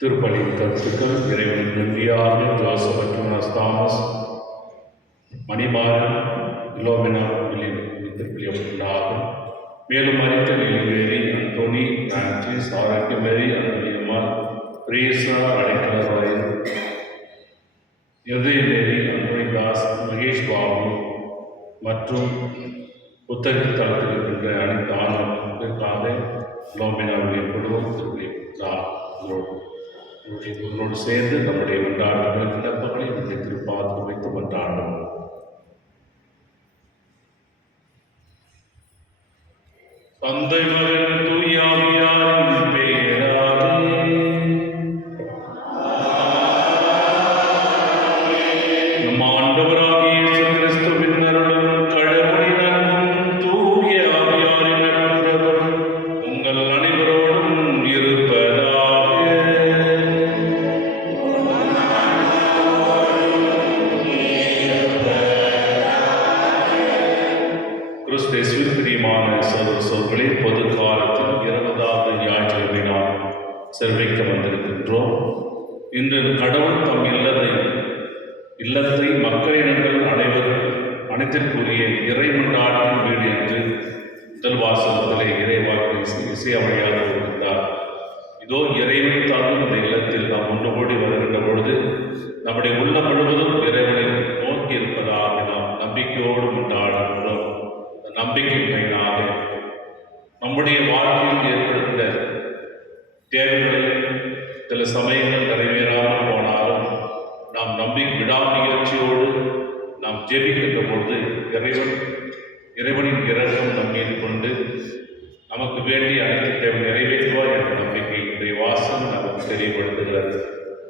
திருப்பலி கருத்துக்கள் இறைவனின் நன்றியாக ஜோசப் அக்யூனாஸ் தாமஸ் மணிமாறன் இலோமினா திருப்பலியாகும். மேலும் மரித்த லிலிவேரி அந்தோனி பிரான்சிஸ் ஆரோக்கியமேரி அந்தோனியம்மாள் பிரேசா அடைக்கலராய் எதேமேரி அந்தோனிதாஸ் மகேஷ் பாபு மற்றும் புத்தக தளத்தில் இருக்கின்ற அனைத்து ஆளுநர்களுக்காக இலோமினாவுடைய குடும்பம் இவர்களோடு சேர்ந்து நம்முடைய கொண்டாட்டங்கள் விண்ணப்பங்களை நம்முடைய திருப்பாதத்தில் வைத்து கொண்டாடும். தந்தை மகன் தூய ஆவியாரின் பெயராலே நம் ஆண்டவராகிய இயேசு கிறிஸ்துவின் அருளும் கடவுளின் அன்பும் தூய ஆவியாரின் நட்புறவும் உங்கள் அனைவரோடும் இருப்பதாக. கிறிஸ்துவின் பிரியமான சகோதரர்களே, பொது காலத்தில் 20வது ஞாயிற்றுக்கிழமை நாம் சிறப்பிக்க வந்திருக்கின்றோம். இன்று கடவுள் தம் இல்லத்தை மக்களினங்கள் அனைத்திற்குரிய இறைமண்டாட்டின் வீடு என்று முதல் வாசகத்திலே இறைவாக்கு இசையமையாக இருக்கின்றார். இதோ இறைவன் தாக்கும் இந்த இல்லத்தில் நாம் ஒன்று கூடி வருகின்ற பொழுது நம்முடைய உள்ள முழுவதும் இறைவனை நோக்கி இருப்பதாக நாம் நம்பிக்கையோடு கொண்டாடுகின்றோம். நம்பிக்கை பயனாக நம்முடைய வாழ்க்கையில் ஏற்படுத்த தேவைகளை சில சமயங்கள் நிறைவேறாமல் போனாலும் நாம் விடாமுயற்சியோடு நாம் ஜெபிக்கின்ற பொழுது இறைவனின் இரக்கம் நம் மீது கொண்டு நமக்கு வேண்டிய அனைத்து தேவை நிறைவேற்றுவார் என்ற நம்பிக்கை இன்றைய வாசகம் நமக்கு தெரியப்படுத்துகிறது.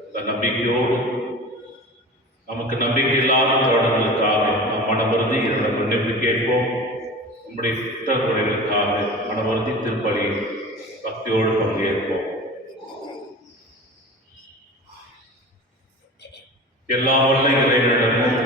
இந்த நம்பிக்கையோடு நமக்கு நம்பிக்கை இல்லாத தோழர்களுக்காக நாம் மனமருந்தி இரண்டு மன்னிப்பு கேட்போம். நம்முடைய குற்றக்குறைகளுக்காக மனவருந்தி திருப்பலி பக்தியோடு பங்கேற்போம். எல்லாம் வல்ல இறைவனிடமும்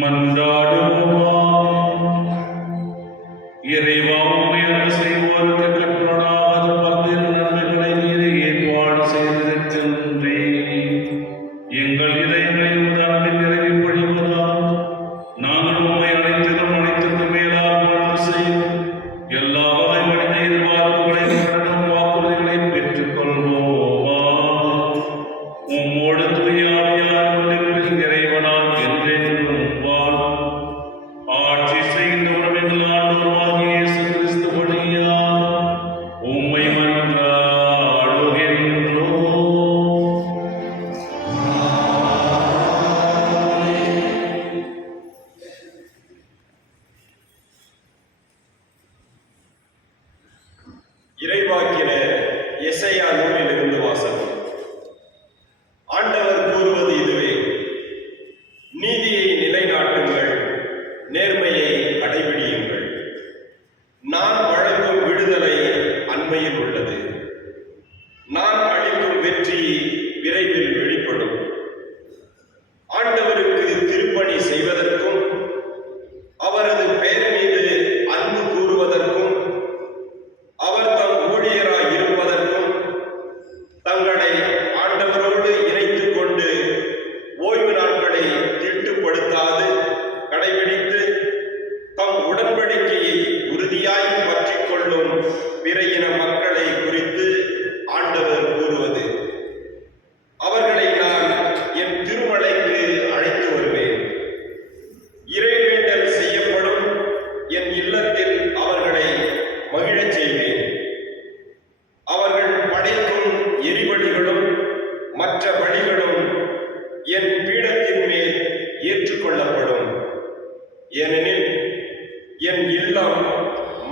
மன்றாடுவோம். இறைவா, உம்மை அன்பு செய்வோருக்கு கட்டுப்படாத பல்வேறு நன்மைகளை நீரே ஏற்பாடு செய்திருக்கின்றீர். எங்கள் இதயங்களில் உமது அன்பின் நிறைவை பொழிவதால் நாங்கள் உம்மை அனைத்திற்கும் மேலாக வாழ்வு செய்து எல்லா வகை மனித எதிர்பார்ப்புகளையும் கடனும் வாக்குறுதிகளையும் பெற்றுக் கொள்வோமா. உம்மோடு தூய ஆவியார் ஒன்றில் இறைவனாக என்றென்றும் வாழும் ஆட்சி செய்கின்றவரும் எங்கள் ஆண்டவருமாகிய இயேசு கிறிஸ்து வழியாக உம்மை மன்றாடுகின்றோம். இறைவாக்கினர் எசையா நூலிலிருந்து வாசகம். ஆண்டவர் கூறுவது இதுவே: நீதியை நிலைநாட்டுங்கள், நேர்மையை கடைபிடியுங்கள். நான் வழங்கும் விடுதலை அண்மையில் உள்ளது. நான் அளிக்கும் வெற்றி விரைவில் வெளிப்படும். ஆண்டவருக்கு திருப்பணி செய்வதற்கும் அவரது பெயர் மீது அன்பு கூறுவதற்கும் அவர் தம் ஊழியராய் இருப்பதற்கும் தங்களை ஆண்டவரோடு இணைத்துக் கொண்டு ஓய்வு நாட்களை தீட்டுப்படுத்தாது கடைபிடித்து தம் உடன்படிக்கையை உறுதியாய் பற்றிக் கொள்ளும் பிற இன மக்களை குறித்து ஆண்டவர் கூறுவது: அவர்களை நான் என் திருமலைக்கு அழைத்து வருவேன். இறைவேண்டல் செய்யப்படும் என் இல்லத்தில் அவர்களை மகிழச் செய்வேன். அவர்கள் படைக்கும் எரிபலிகளும் மற்ற பலிகளும் என் பீடத்தின் மேல் ஏற்றுக்கொள்ளப்படும். ஏனெனில் என் இல்லம்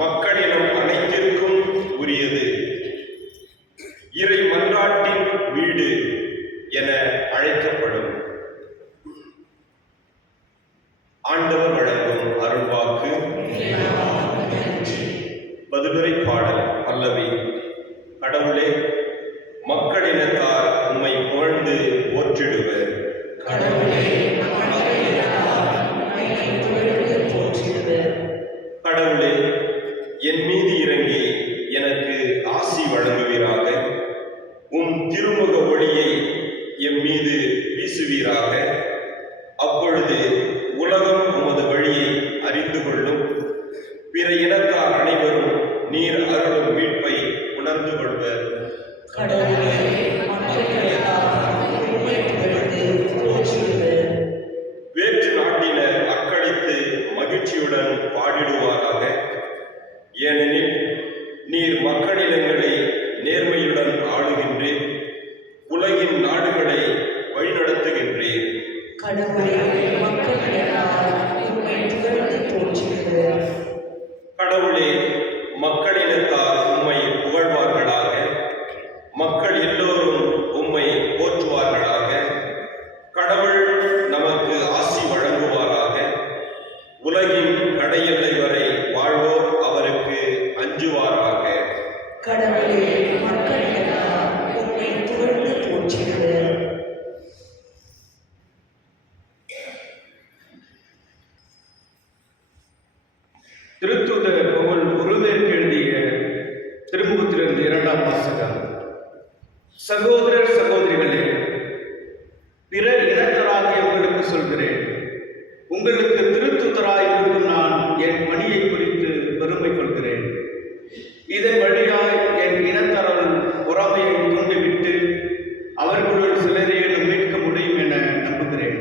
மக்களிடம் அனைத்திற்கும் உரியது, இறை மன்றாட்டின் வீடு என அழைக்கப்படும். ஆண்டவர் வழங்கும் அருள்வாக்கு. பதிலுரை பாடல் பல்லவி. கடவுளே, மக்களினத்தார் உம்மை புகழ்ந்து போற்றிடுவர். கடவுளே, என் மீது இறங்கி எனக்கு ஆசி வழங்குவீராக. உம் திருமுக ஒளியை என் மீது வீசுவீராக. அப்பொழுது உலகம் உமது வழியை அறிந்து கொள்ளும். பிற இனத்தார் அனைவரும் நீர் அருளும் மீட்பை உணர்ந்து கொள்வர். வேற்று நாட்டினர் அக்களித்து மகிழ்ச்சியுடன் பாடிடுவாராக. ஏனெனில் நீர் மக்களிடங்களை நேர்மையுடன் ஆளுகின்றேன், உலகின் நாடுகளை வழிநடத்துகின்றேன். கடவுளே, மக்களினத்தார் உம்மை புகழ்வார்களாக. மக்கள் எல்லோரும் உம்மை போற்றுவார்களாக. கடவுள் நமக்கு ஆசி வழங்குவாராக. உலகின் கடையெல்லை வரை வாழ்வோர் அவருக்கு அஞ்சுவாராக. திருத்தூதர் பவுல் ஒருவருக்கு எழுதிய திருமுகத்திலிருந்து 2ஆம் வாசகம். சகோதரர் சகோதரிகளே, பிற இனத்தராகிய உங்களுக்கு சொல்கிறேன், உங்களுக்கு திருத்தூதராய் இருக்கும் நான் என் பணியை குறித்து பெருமை கொள்கிறேன். இதன் வழியாய் என் இனத்தரால் பொறாமையை தூண்டிவிட்டு அவர்களுள் சிலரையும் மீட்க முடியும் என நம்புகிறேன்.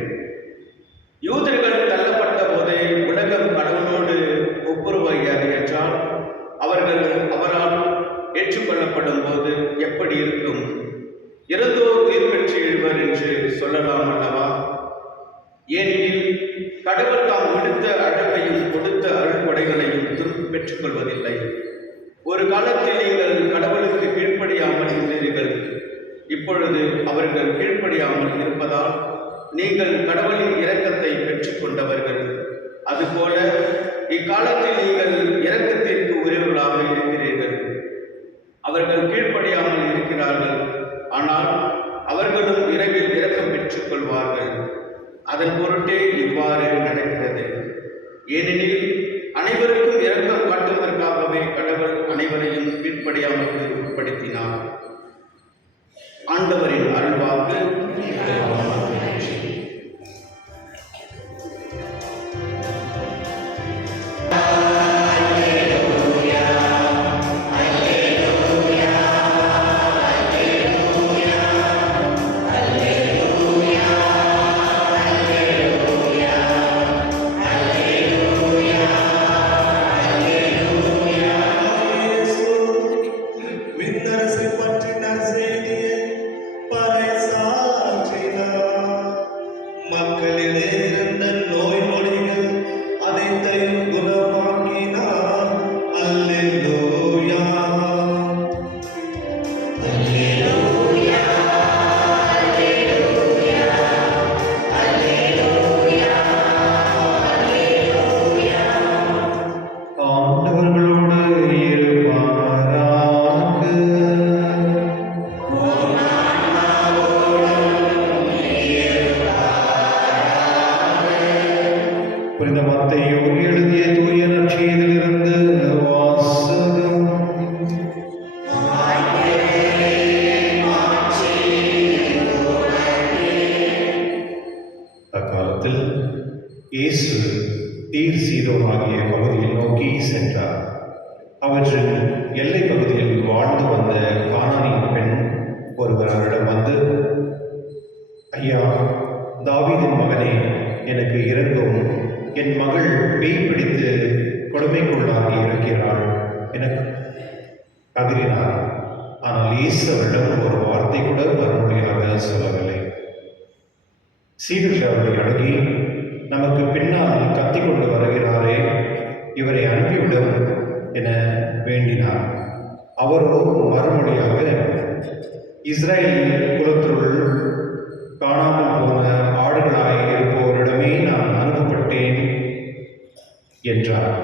யூதர்கள் தள்ளப்பட்ட போதே உலகம் கடவுளோடு ஒப்புரவாகியது என்றால் அவர்கள் அவரால் ஏற்றுக்கொள்ளப்படும் போது எப்படி இருக்கும்? இறந்தோர் உயிர் பெற்று எழுவர் என்று சொல்லலாம் அல்லவா? ஏனெனில் கடவுள் தாம் விடுத்த அழகையும் கொடுத்த அருள்கொடைகளையும் திரும்ப பெற்றுக் கொள்வதில்லை. ஒரு காலத்தில் நீங்கள் கடவுளுக்கு கீழ்ப்படியாமல் இருந்தீர்கள். இப்பொழுது அவர்கள் கீழ்ப்படியாமல் இருப்பதால் நீங்கள் கடவுளின் இரக்கத்தை பெற்றுக் கொண்டவர்கள். அதுபோல இக்காலத்தில் நீங்கள் இரக்கத்திற்கு உரியவர்களாக இருக்கிறீர்கள். அவர்கள் கீழ்ப்படியாமல் இருக்கிறார்கள், ஆனால் அவர்களும் விரைவில் இரக்கம் பெற்றுக் கொள்வார்கள். அதன் பொருட்டே இவ்வாறு நடக்கிறது. புனித மத்தேயு எழுதிய தூய நற்செய்தியிலிருந்து வாசகம். அக்காலத்தில் இயேசு தீர் சீதோன் ஆகிய பகுதியை நோக்கி சென்றார். அவற்றின் எல்லை பகுதியில் வாழ்ந்து வந்த கானானிய பெண் ஒருவர் அவரிடம் வந்து, ஐயா, தாவீதின் மகனே, எனக்கு இரங்கும், என் மகள் பேய் பிடித்து கொடுமைக்குள்ளாகி இருக்கிறாள் என கதறினார். ஆனால் இயேசு அவரிடம் ஒரு வார்த்தை கூட மறுமொழியாக சொல்லவில்லை. சீடர்கள் அவரை அணுகி, நமக்கு பின்னால் கத்தி கொண்டு வருகிறாரே, இவரை அனுப்பிவிடும் என வேண்டினார். அவரோ மறுமொழியாக, இஸ்ரேல் குலத்திற்குள் காணாமல் போன ஆடுகளாய் இருப்பவரிடமே நான் அனுப்பப்பட்டேன் என்றார்.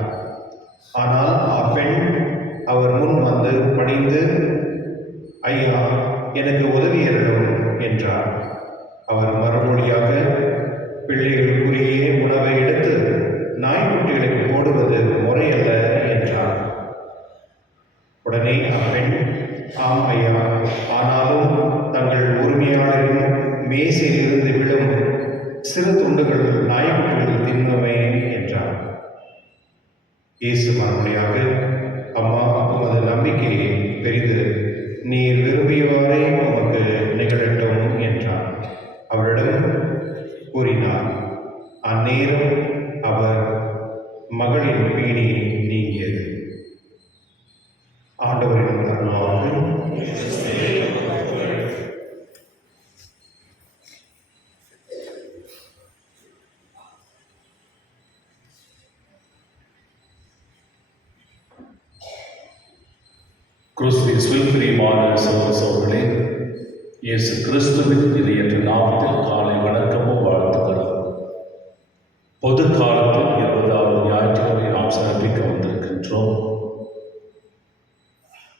ஆனால் அப்பெண் அவர் முன் வந்து பணிந்து, ஐயா, எனக்கு உதவியரிடம் என்றார். அவர் மறுமொழியாக, பிள்ளைகளுக்குரிய உணவை எடுத்து நாய்க்குட்டிகளுக்கு போடுவது முறையல்ல என்றார். உடனே அப்பெண், ஆம் ஐயா, ஆனாலும் தங்கள் உரிமையாளரின் மேசையிலிருந்து விழும் சிறு துண்டுகள் நாய்க்குட்டிகள் தின்னுமே என்றார். இயேசு மறுமொழியாக, அம்மா, உமது நம்பிக்கை பெரிது, நீர் விரும்பியவாறே உமக்கு நிகழட்டும் என்றார். அவரிடம் கூறினார். அந்நேரம் அவர் மகளின் பீடி நீங்கியது. ஆண்டவரின் அருள்வாக்கு. கிறிஸ்துவின் பிரியமான சகோதரர்களே, இயேசு கிறிஸ்துவின் இதயற்ற நாமத்தில் காலை வணக்கமும் வாழ்த்துக்களும். பொது காலத்தில் 20வது ஞாயிற்றுக்கிழமை நாம் சிறப்பிக்க வந்திருக்கின்றோம்.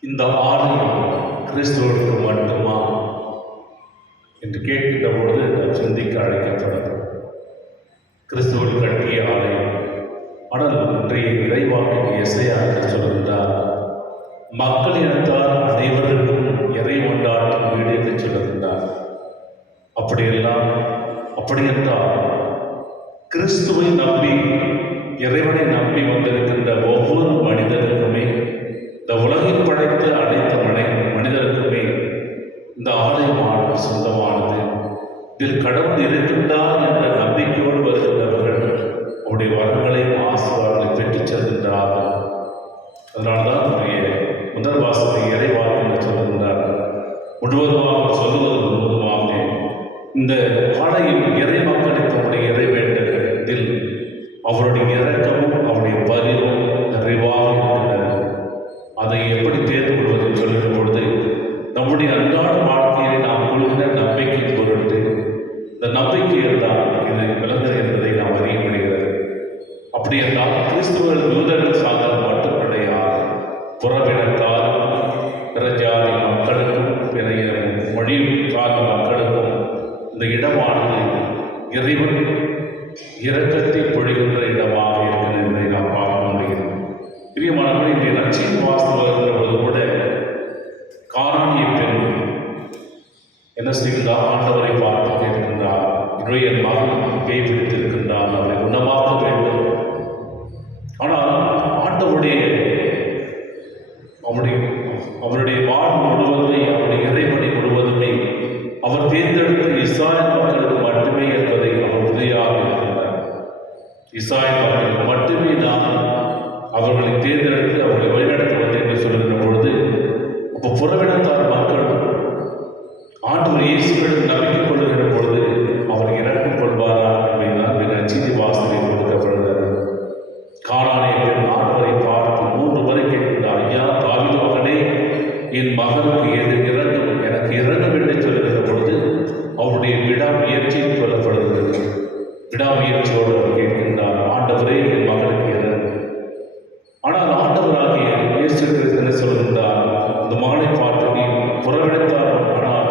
இந்த ஆலயம் கிறிஸ்துவனுக்கு மட்டுமா என்று கேட்கின்ற பொழுது நாம் சிந்திக்க அழைக்கப்படும். கிறிஸ்துவன் கட்டிய ஆலயம். ஆனால் இன்றைய இறைவாக்கின் எசையா சொல்கின்றார், மக்கள் இனத்தார் அனைவருக்கும் இறை கொண்டாட்டும் வீடு என்று சொல்லுகின்றார். அப்படி என்றால் கிறிஸ்துவை நம்பி, இறைவனை நம்பி வந்திருக்கின்ற ஒவ்வொரு மனிதனுக்குமே, இந்த உலகில் படைத்த அனைத்து மனிதருக்குமே இந்த ஆலயமானது சொந்தமானது. இதில் கடவுள் இருக்கின்றார் என்ற நம்பிக்கையோடு வருகின்றவர்கள் அவருடைய வரங்களையும் ஆசீர்வாதங்களை பெற்றுச் செல்கின்றார்கள். அதனால்தான் நம்முடைய முதல் வாசனை இறைவாக்கு என்று சொல்லுகின்றார். முழுவதுமாக சொல்லுவது முழுவதுமாக இந்த ஆலயம் இறை மக்களை தன்னுடைய இறைவேண்டத்தில் அவருடைய இரக்கமும் அவருடைய பதிலும் நிறைவாக இருக்கின்றது. அதை எப்படி தேர்ந்து கொள்வதை சொல்கிற பொழுது நம்முடைய அன்றாட வாழ்க்கையை நாம் கொள்கிற நம்பிக்கை பொருட்டு இந்த நம்பிக்கையில் தான் இது விளங்குகிறது என்பதை நாம் அறிய முடிகிறது. அப்படி என்றால் கிறிஸ்துவர் யூதர்கள் சார்ந்தது மட்டும் கிடையாது. புறவினத்தார், பிறஜாதி மக்களுக்கும், பிறைய மொழி சார்ந்த மக்களுக்கும் இந்த இடமானது இறைவன் இரக்கத்தை பொழிகின்ற இடமாக இருக்கிறது என்பதை நாம் பார்க்க முடிகிறது. பிரியமானவர்கள், இன்றைய நற்செய்தி வாசித்து வருகிற பொழுது கூட கானானிய பெண் என்ன செய்கின்றார்? ஆண்டவரை பார்த்து கேட்கின்றார், என்னுடைய மகன் பேய் பிடித்திருக்கின்றார், அவரை குணமாக்க வேண்டும். ஆனால் ஆண்டவருடைய அவருடைய வாழ்வு முழுவதுமே, அவருடைய இறைவனை முழுவதுமே அவர் தேர்ந்தெடுத்த இஸ்ராயேல் மக்களுக்கு மட்டுமே என்பதை அவர் உறுதியாக இருக்கின்றார். இஸ்ராயேல் மக்களுக்கு மட்டுமே நான் அவர்களை தேர்ந்தெடுத்து அவர்களை வழிநடத்த வந்தேன் என்று சொல்கின்ற பொழுது, அப்போ புறவினத்தார் மக்கள் ஆண்டவர் இயேசுவிடம் நம்பிக்கை கொள்ளுகின்ற பொழுது அவர் இறக்கம் கொள்வாரா என்பதுதான் நற்செய்தி வாசலில் கொடுக்கப்படுகிறது. கானானிய பெண் ஆண்டவரை பார்த்து 3 முறை கேட்கின்றார், ஐயா, தாவீது மகனே, என் மகனுக்கு இறங்கும், எனக்கு இறங்கும் என்று சொல்லுகின்ற பொழுது அவருடைய விடாமுயற்சியில் சொல்லப்படுகிறது. விடாமுயற்சியோடு அவர் கேட்கின்றார், ஆண்டவரே, என் மகனுக்கு இறங்கும். ஆனால் ஆண்டவராகிய இயேசு கிறிஸ்து என்ன சொல்கின்றார்? இந்த மகனை பார்த்து, நீ புறவிடத்தார், ஆனால்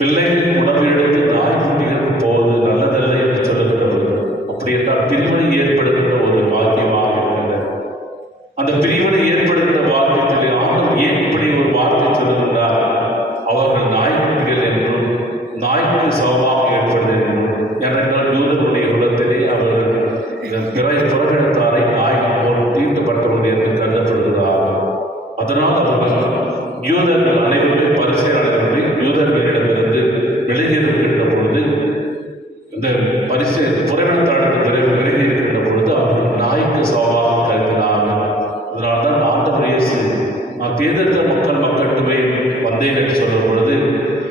பிள்ளைகளுக்கு உணவு எடுத்து நாய்க்குட்டிகளுக்கு போவது நல்லதல்ல என்று சொல்லுகிறவர். அப்படி அப்படி என்றால் பிரிவினை ஏற்படுகின்ற ஒரு வாக்கியமாக இருக்கின்றது. அந்த பிரிவினை ஏற்படுகின்ற வாக்கியத்திலே ஆண்டவர் ஏன் இப்படி ஒரு வார்த்தை சொல்கின்றார்? அவர்கள் நாய்க்குட்டிகள் என்றும் நாய்க்கு சமமாக ஏற்படுது என்றும், ஏனென்றால் யூதர்களுடைய குலத்திலே அவர்கள் இதன் புறவினத்தாரை நாய்கள் போல் தீர்க்கப்பட்டவர்கள் என்று கருதப்படுகிறார்கள். அதனால் அவர்கள் யூதர்கள் அனைவருமே பரிசேயர்களே யூதர்களிடமிருந்து விலகி இருக்கின்ற பொழுது, இந்த புறவினத்தாருக்கு விலகி இருக்கின்ற பொழுது அவர்கள் நாய்க்கு சமமாக கருதினார்கள். அதனால்தான் ஆண்டவர் இயேசு நான் தேர்ந்தெடுத்த மக்களுமே வந்தேன் என்று சொல்லும் பொழுது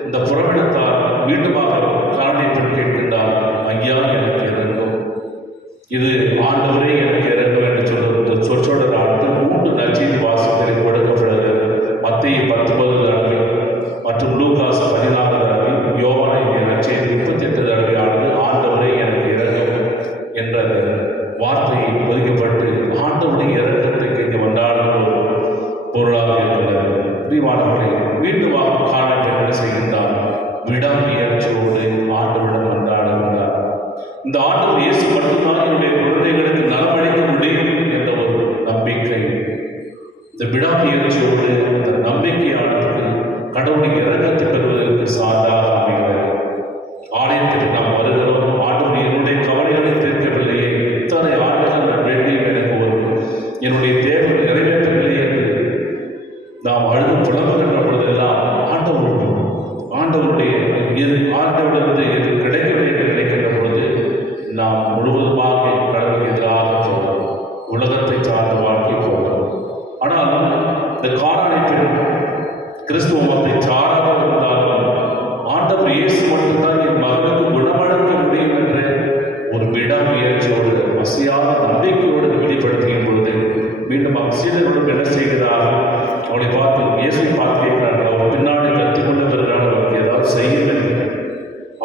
இந்த புறவினத்தார் மீண்டுமாக காரணம் கேட்கின்றார், ஐயா எனக்கு இறங்கும், இது ஆண்டவரே எனக்கு இறங்கும் என்று சொல்லுகின்ற சொற்றொடர் ஆண்டு 3 நற்செய்தி வாசகத்தில் கொடுக்கப்படுகிறது. மத்தேயு 19 தடவை மற்றும் லூகாஸ் 16 தடவை, யோவான் நற்செய்தி 38 தடவை ஆனது ஆண்டவரே எனக்கு இறங்கும் என்ற வார்த்தையை ஒதுக்கப்பட்டு ஆண்டவருடைய இறக்கத்தை இங்கு கொண்டாடும் ஒரு பொருளாக இருக்கிறது. பிரியமானவர்களே, மீண்டுமாக காரணம் என்ன செய்கின்றார்? விடாமுயற்சியோடு ஆண்டவரிடம் கொண்டாடுகின்றார். இந்த ஆண்டவர் இயேசு மட்டும்தான் என்னுடைய குழந்தைகளுக்கு நலமளிக்க முடியும் என்ற ஒரு நம்பிக்கை, இந்த விடாமுயற்சியோடு இந்த நம்பிக்கையானது கடவுளின் இரக்கத்தை பெறுவதற்கு சான்றாக அமைகிறது. ஆலயத்திற்கு நாம் வருகிறோம், ஆண்டவர் என்னுடைய கவலைகளை தீர்க்கவில்லையே, இத்தனை ஆண்டுகள் நான் வேண்டியும் எனக்கு என்னுடைய தேவை நிறைவேற்றவில்லை என்று நாம் அழுது புலம்புகின்ற பொழுதெல்லாம் ஆண்டவருடைய ஆண்டவரிலிருந்து எது கிடைக்கவில்லை என்று நினைக்கின்ற பொழுது நாம் முழுவதுமாக கடவுளுக்கு எதிராக போகிறோம், உலகத்தை சார்ந்த வாழ்க்கை போகிறோம். ஆனால் இந்த காரணை பெறும் கிறிஸ்துவ மதத்தை சாராக இருந்தாலும் ஆண்டவர் இயேசு மட்டும்தான் என் மகனுக்கு குணமளிக்க முடியும் என்ற ஒரு விடாமுயற்சியோடு அசையாத நம்பிக்கையோடு வெளிப்படுத்துகின்ற பொழுது மீண்டும் சீடர்களும் என்ன செய்கிறார்? அவனை பார்த்து இயேசுவை பார்த்து கேட்கிறார்கள், அவர் பின்னாடி கற்றுக்கொண்ட பிறகு அவருக்கு ஏதாவது செய்ய வேண்டும்.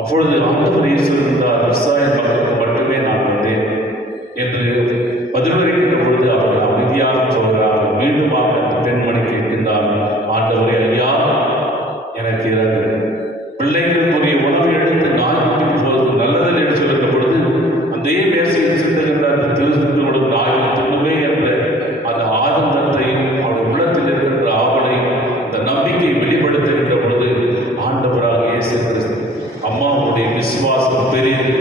அப்பொழுது ஆண்டவர் இயேசு இருந்தார், இஸ்ராயேல் மக்களுக்கு மட்டுமே நான் வந்தேன் என்று பதிலளிக்கின்ற பொழுது அவர்கள் அமைதியாக சொல்கிறார்கள். மீண்டுமாக அந்த பெண்மணி கேட்கின்றார், ஆண்டவரே ஐயா எனக்கு இறங்கு, பிள்ளைகளுக்குரிய உணவு எடுத்து நாய்க்குட்டிக்கு போவது நல்லதில் என்று சொல்கின்ற பொழுது அதே மேசையில் சிந்துகின்ற அந்த திருசுகளோடு நாய்கள் தின்னுமே என்ற அந்த ஆதங்கத்தை அவருடைய உள்ளத்தில் இருக்கின்ற ஆவலையும் அந்த நம்பிக்கையை வெளிப்படுத்துகின்ற பொழுது ஆண்டவராக இயேசு கிறிஸ்து, அம்மாவுடைய விசுவாசம் பெரியது,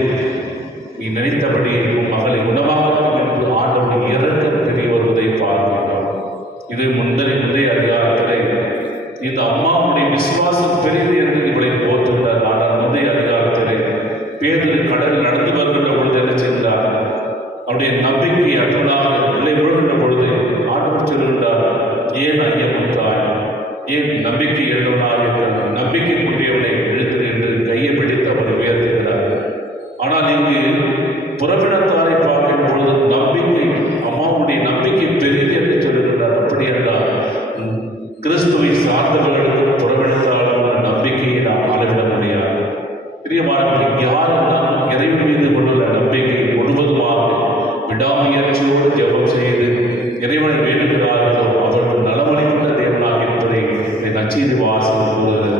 நீ நினைத்தபடி உன் மகளை குணமாக்கும் என்று ஆண்டவருடைய இறக்கம் தெரிய வருவதை பார்க்கிறோம். இது முந்தைய அதிகாரத்திலே இந்த அம்மாவுடைய விசுவாசம் பெரியது என்று இவளை போற்றுகிறார். ஆனால் முந்தைய அதிகாரத்திலே பேதுரு கடல் நடந்து வருகின்ற பொழுது என்ன செய்கிறார்? அவருடைய நம்பிக்கை அற்றதாக உள்ளே விழுகின்ற பொழுது ஆண்டவர் சொல்கின்றார், ஏன் ஐயமுற்றாய், ஏன் நம்பிக்கை எழுந்தவனாக இருக்கிற நம்பிக்கை குன்றியவனை எழுத்து என்று கையை பிடித்து அவர் உயர்த்துகிறார். ஆனால் இங்கு புறவினத்தாரை பார்க்கின்ற பொழுது நம்பிக்கை, அம்மாவுடைய நம்பிக்கை பெரியது என்று சொல்கின்றார். அப்படி என்றால் கிறிஸ்துவை சார்ந்தவர்களுக்கு புறவினத்தாளர்கள் நம்பிக்கையை நாம் அளவிட முடியாது. பிரியமானவர்கள், யாரெல்லாம் இறைவன் மீது கொண்டுள்ள நம்பிக்கை முழுவதுமாக விடாமுயற்சியோடு ஜெபம் செய்து இறைவனை வேண்டுகிறார்களோ அவர்கள் நலமளிக்கின்ற தேவனாக இருப்பதை நற்செய்தி வாசகம் கூறுகிறது.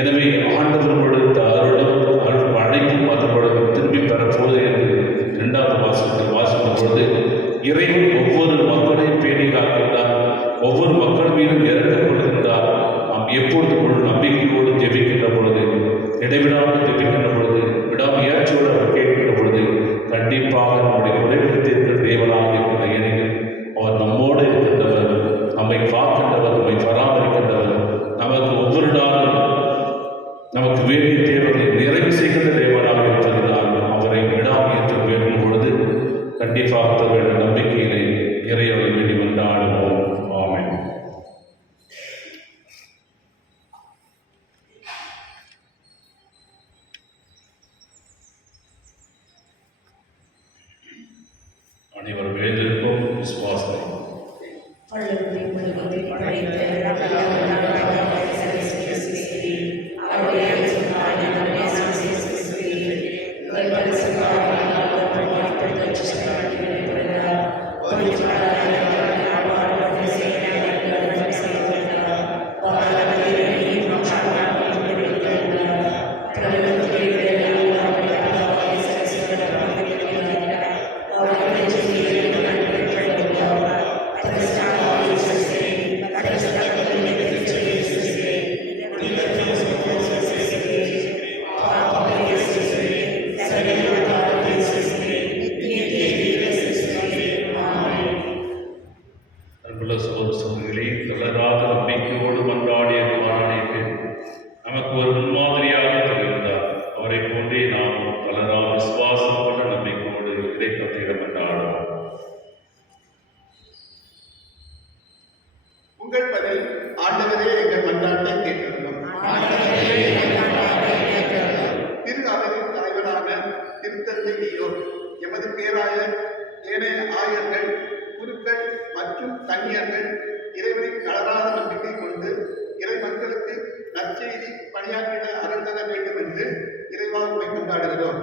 எனவே ஆண்டவர் கொடுத்த அருளும் அழைப்பும் அதன்படும் திரும்பி பெறப்போது என்று 2வது வாசகத்தில் வாசிக்கும் பொழுது இறைவன் ஒவ்வொரு மக்களையும் பேணி காக்கின்றார், ஒவ்வொரு மக்கள் மீதும் இறக்கம் கொள்கின்றார். நாம் எப்பொழுது நம்பிக்கையோடு ஜெபிக்கின்ற பொழுது, இடைவிடாமல் ஜெபிக்கின்ற பொழுது, விடாமுயற்சியோடு அவர் கேட்கின்ற பொழுது கண்டிப்பாக நம்முடைய குறைவிடத்திற்கு தேவனாக இருக்கிற ஏனெனில் அவர் நம்மோடு இருக்கின்றவர், நம்மை காக்கின்றவர், நம்மை பராமரிக்கின்றவர், நமக்கு ஒவ்வொரு நாளும் நமக்கு வேண்டிய தேவைகளை நிறைவு செய்கின்ற தேவனாக இருப்பதால் அவரை விடாமுயற்சி வேண்டும் பொழுது கண்டிப்பாக வேண்டும் நம்பிக்கையிலே இறைவனை வேண்டி கொண்டாடுவோம். ஆமென். அனைவரும் எழுந்திருப்போம். விசுவாசம் அந்நியர்கள் இறைவனின் தளராத நம்பிக்கை கொண்டு இறை மக்களுக்கு நற்செய்தி பணியாற்றிட அருள் தர வேண்டும் என்று இறைவா உம்மை கொண்டாடுகிறோம்.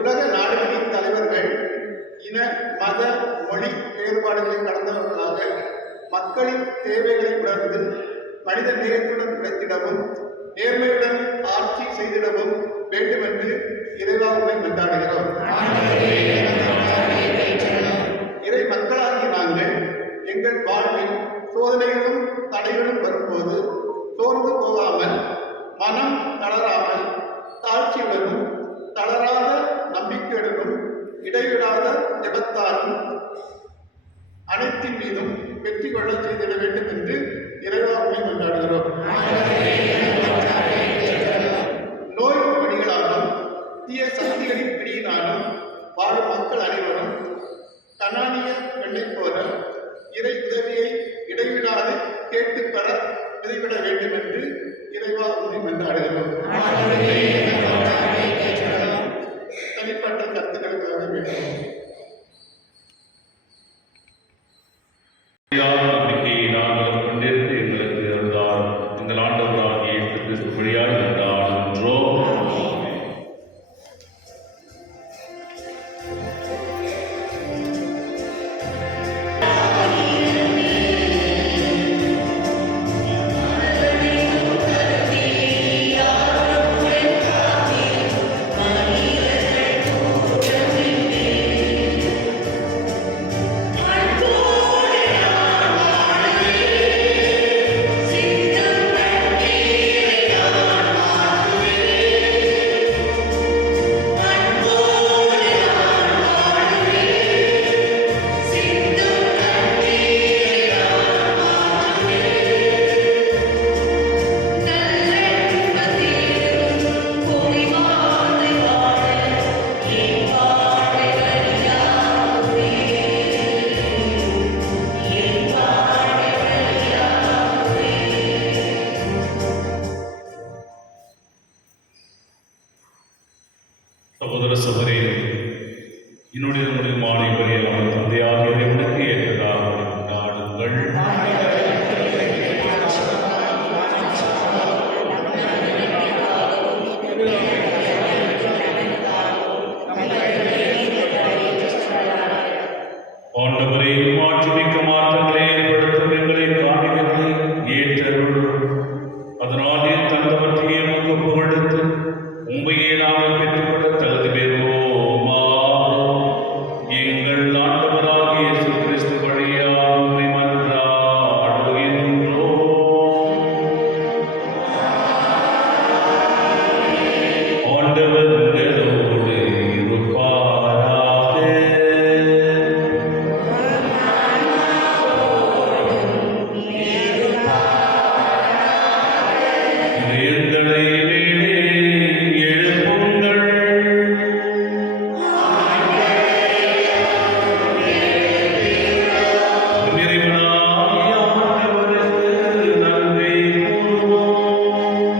உலக நாடுகளின் தலைவர்கள் இன மத மொழி வேறுபாடுகளை கடந்தவர்களாக மக்களின் தேவைகளை உணர்ந்து மனித நேயத்துடன் உழைத்திடவும் நேர்மையுடன் ஆட்சி செய்திடவும் வேண்டும் என்று இறைவா உம்மை கொண்டாடுகிறோம். இறை மக்களாகிய நாங்கள் எங்கள் வாழ்வில் சோதனைகளும் தடைகளும் வரும்போது சோர்ந்து போகாமல் மனம் தளராமல் தாழ்ச்சியுடனும் தளராத நம்பிக்கையுடனும் இடைவிடாத ஜெபத்தாலும் அனைத்தின் மீதும் வெற்றி கொள்ள செய்திட வேண்டும் என்று இறைவா உம்மை கொண்டாடுகிறோம். நோய் வழிகளாலும் தீய சக்திகளின் பிடியினாலும் வாழும் மக்கள் அனைவரும் கனானிய பெண்ணைப் போல இறை உதவியை இடைவிடாது கேட்டு பெற விதைவிட வேண்டும் என்று இறைவா உம்மை கொண்டாடுகிறோம். தனிப்பட்ட கருத்துக்களுக்காக வேண்டும். நம்பிக்கையை நாங்கள் கொண்டிருந்து எங்களுக்கு இருந்தால் எங்கள் ஆண்டவராகிய இயேசு கிறிஸ்து வழியாக இருந்தான்றோம். சகோதர சகோதரிகளே, என்னுடைய நம்முடைய மாலை பரியாமல் தந்தையாக இறைவனுக்கு ஏற்றதாக கொண்டாடுங்கள். ஆண்டவரே, மாற்றுமிக்க மாற்றங்களை ஏற்படுத்தும் எங்களை காணிகளை ஏற்றருளும். அதனால் என் தந்தவற்றையே உமக்கு புகழ்ந்து உண்மையே நாங்கள் பெற்றுக்கொள்ள தகுதி பெறுவோமா. எங்கள் ஆண்டவராகிய இயேசு கிறிஸ்து வழியாக உம்மை மன்றாடுகின்றோம். ஆண்டவர் உங்களோடு இருப்பாராக. இதயங்களை மேலே எழுப்புங்கள். இறைவனாகிய ஆண்டவருக்கு நன்றி கூறுவோம்.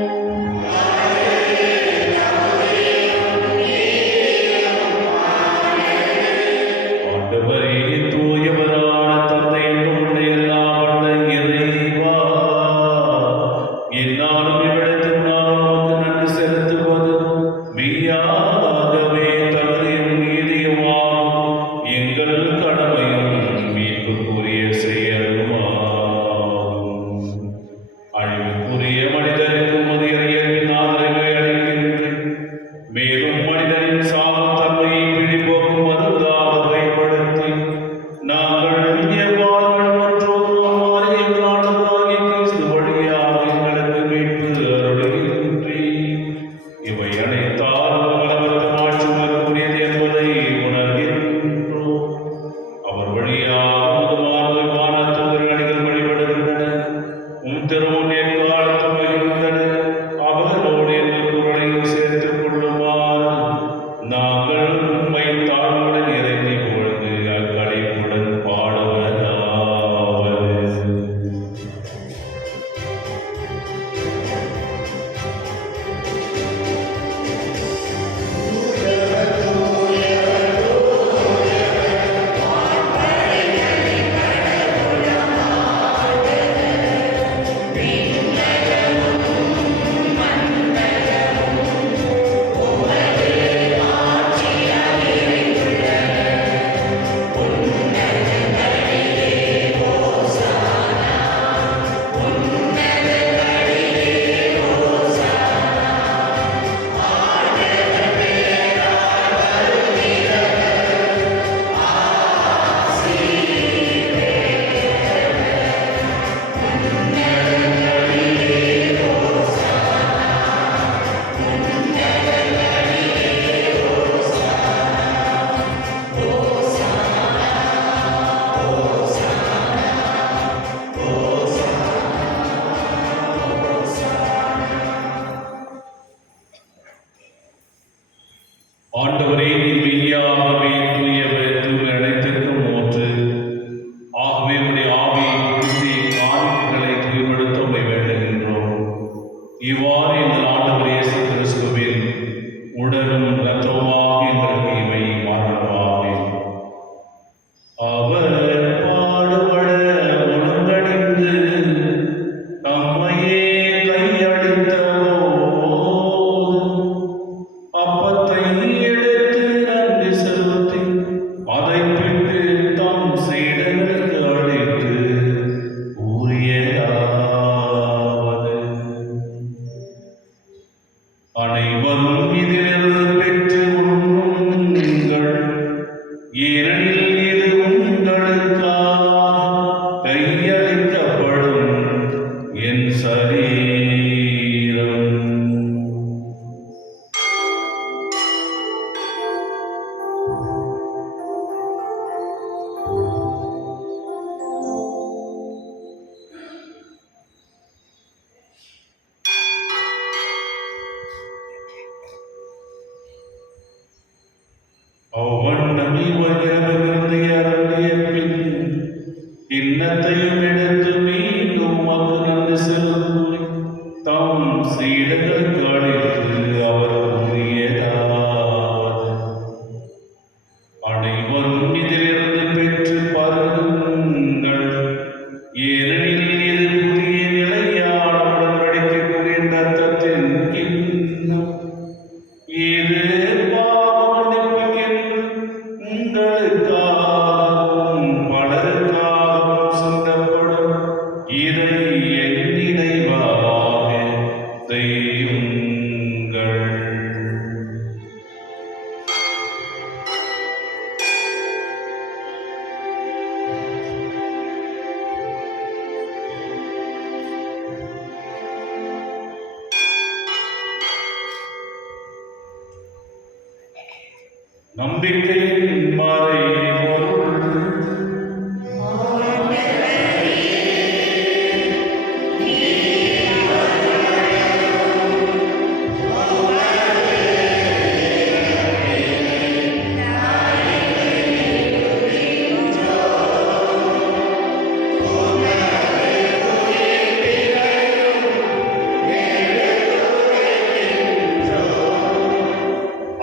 ஆண்டவரே, தூயவரான தந்தை என்னுடைய எல்லாம் வல்ல இறைவா, என்னாலும் இவ்விடத்தில் நான் உமக்கு நன்றி செலுத்துவது மெய்யாகவே தகுதியும் நீதியுமாகும். எங்கள் கடமையும் மீட்புக்குரிய செயலுமாகும். அழிவுக்குரிய மனிதருக்கு முதிய இயற்பின் ஆதரவை அளிக்கின்றேன். மேலும் மனிதனின் சாகும் தன்மையை பிடிப்போக்கும் மருந்தாக பயன்படுத்தி நாங்கள் எவ்வாறு வாழ்வற்றோருமாறு எங்கள் ஆண்டவராகிய கிறிஸ்து வழியாக எங்களுக்கு மீட்பு அருளுகின்றீர். இவை அனைத்தாலும் வளவற்ற மாற்றுவதற்குரியது என்பதை உணர்கின்றோம். அவர் வழியாக உமது வானதூதர் அணிகள் வழிபடுகின்றன. உம் திருமுன் எக்காலத்து மகிழ்கின்றன. அவர்களோடு எங்கள் குரலையும் சேர்த்துக் கொள்ளுமாறு நாங்கள் உம்மை தாழ்வுடன் இறங்கி பொழுது அக்களிப்புடன் பாடுவதாவது. Thank you. ஆண்டவரே, நீர் மெய்யாகவே தூயவர், தூய்மை அனைத்திற்கும் ஊற்று. ஆகவே உம்முடைய ஆவியை புகுத்தி காணிக்கைகளை தூய்மைப்படுத்த உம்மை வேண்டுகின்றோம். இவ்வாறு எங்கள் ஆண்டவர் இயேசு கிறிஸ்துவின் உடலும் இரத்தமுமாக எங்களுக்கு இவை மாறுவதாக. அவர் பாடுபட உணர்ந்தடிந்து தம்மையே கையளித்தபோது அப்பத்தை எடுத்து நன்றி செலுத்தி அதைப் பிட்டு தம் சீடர்களுக்கு அளித்து கூறியதாவது: அனைவரும் இதிலிருந்து பெற்று உண்ணுங்கள், ஏனெனில் இது உங்களுக்காக கையளிக்கப்படும் என் சரீரம். அவ்வண்ணமே இரவிலிருந்து அருளிய பின் கிண்ணத்தையும் எடுத்து மீண்டும் உமக்கு நன்றி செலுத்தி தம் சீடர்களுக்கு அளித்து அவர் கூறியதாவது: அனைவரும் இதிலிருந்து பெற்று பருகுங்கள், ஏனெனில் இது புதிய நிலையான உடன்படிக்கைக்குரிய இரத்தத்தின் கிண்ணம். இது உங்களுக்காகவும் பலருக்காகவும் சிந்தப்படும். இதை என் நினைவாக செய்யுங்கள். நம்பிக்கையின் மறைபொருள்.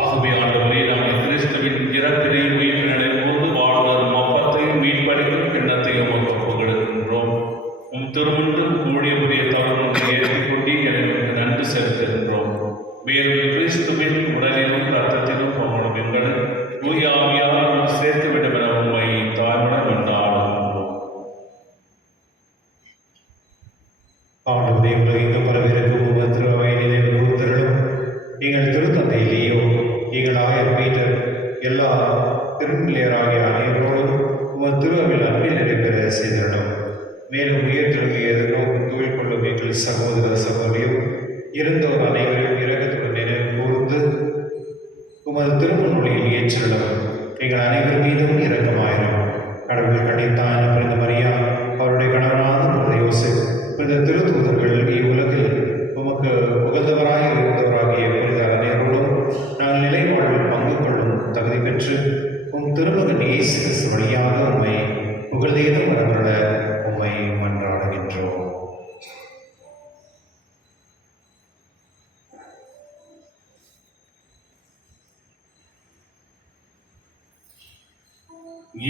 ஆகவே ஆண்டவரே, நாங்கள் கிறிஸ்துவின் இறப்பினையும் உயிர்ப்பினையும் போது வாழ்வரும் அப்பத்தையும் மீட்பளிக்கும் கிண்ணத்தையும் உமக்கு ஒப்புக்கொடுக்கின்றோம். உம் திருமுன்றும் ஊழியமுடைய தவறும் ஏற்றுக்கொண்டு எனக்கு நன்றி செலுத்துகின்றோம். மேலும் கிறிஸ்துவின் உடலிலும் இரத்தத்திலும் உங்களும் எங்களை தூய ஆவியால் சேர்த்து விடும் என உம்மை தாழ்வுடன் கொண்டாடுகின்றோம். ஆண்டவரே, உலகெங்கும் பரவியிருக்கும் உமது திருவை நினைவு கூர்ந்தருளும். எங்கள் திருத்தந்தை லியோ, எங்கள் ஆயர் பீட்டர், எல்லா திருநிலையராகிய அனைவரோடும் உமது திருவில் அன்பில் நடைபெற செய்திருடும். மேலும் உயர்த்தெழுமையை எதிர்நோக்கும் தொழில் கொள்ளும் எங்கள் சகோதர சகோதரியும் இருந்தோர் அனைவரையும் இரக்கத்துடன் நினைவு கூர்ந்து உமது திருமணொழியில் ஏற்றிடும். எங்கள் அனைவர் மீதும் இரக்கமாயிரும். கடவுள் கண்டித்தான புனித மரியா, அவருடைய கணவனான புனித யோசேப், புனித திருத்தூதர்கள் இவ்வுலகில் உமக்கு உகந்தவராக இருந்தவராகிய புனித அனைவரோடும் நாங்கள் நிலை வாழ்வில் பங்கு கொள்ளும் தகுதி பெற்று உம் திருமகன் இயேசு கிறிஸ்து வழியாக உம்மை புகழ்ந்தேதும் வரவர உம்மை மன்றாடுகின்றோம்.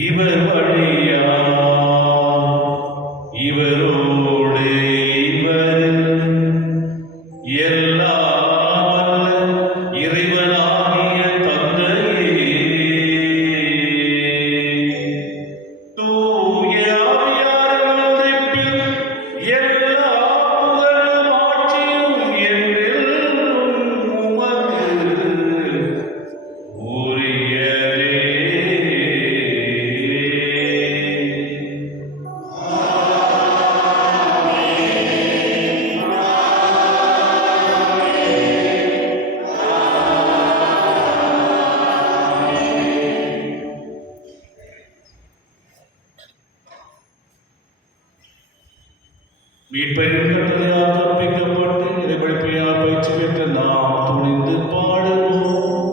இவர் வழியா இவரோடு இவரில் எல்லாம் வல்ல இறைவனாகிய தந்தையே, தூய ஆவியாரின் ஒன்றிப்பில் எல்லா புகழும் ஆட்சியும் என்றென்றும் உமக்கு உரியதே. மீட்பரின் கட்டளையால் கற்பிக்கப்பட்டு இறைவழிப்பையால் பயிற்சி பெற்ற நாம் துணிந்து பாடுவோம்.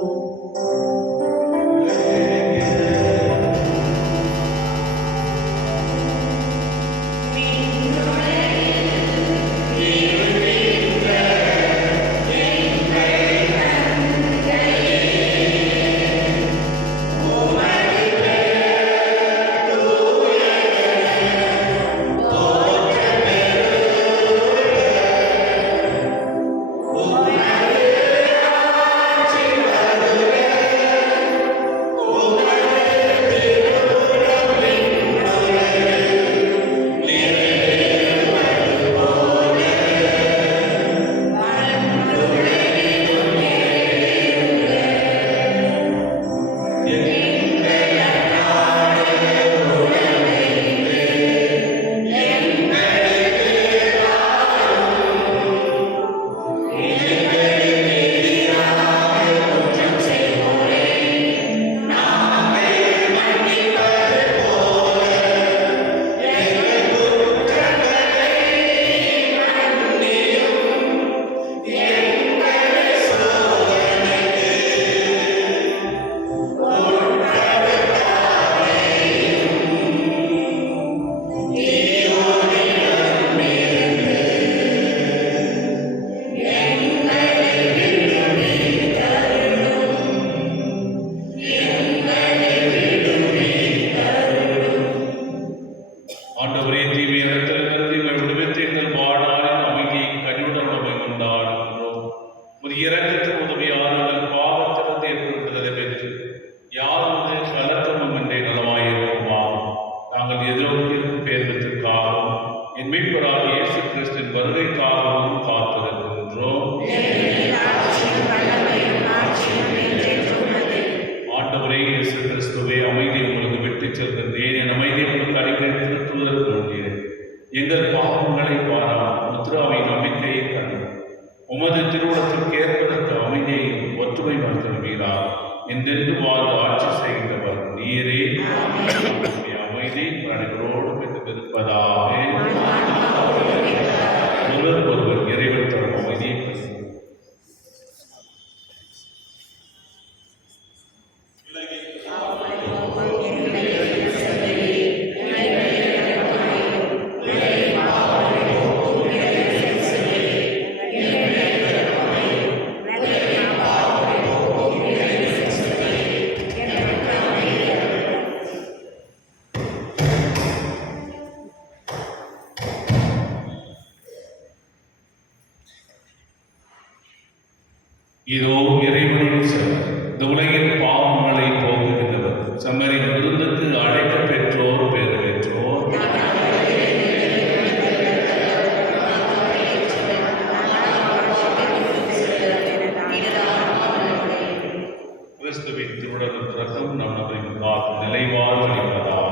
வருகிறார். என்றென்று வாழ்ந்து ஆட்சி செய்கின்றவர் நீரே. உம்முடைய அமைதி அனைவரோடு இருப்பதாக. ஒருவர் இறைவன் தரும் அமைதியை பெறுவோம். இதோ இறைவனின் செல்வர், இந்த உலகின் பாவங்களை போக்குகின்றவர், செம்மறின் விருந்துக்கு அழைக்க பெற்றோர் பேறு பெற்றோர். கிறிஸ்துவின் திருவுடலும் இரத்தம் நம் நபரின் காத்து நிலைவாழ் அளிப்பதாக.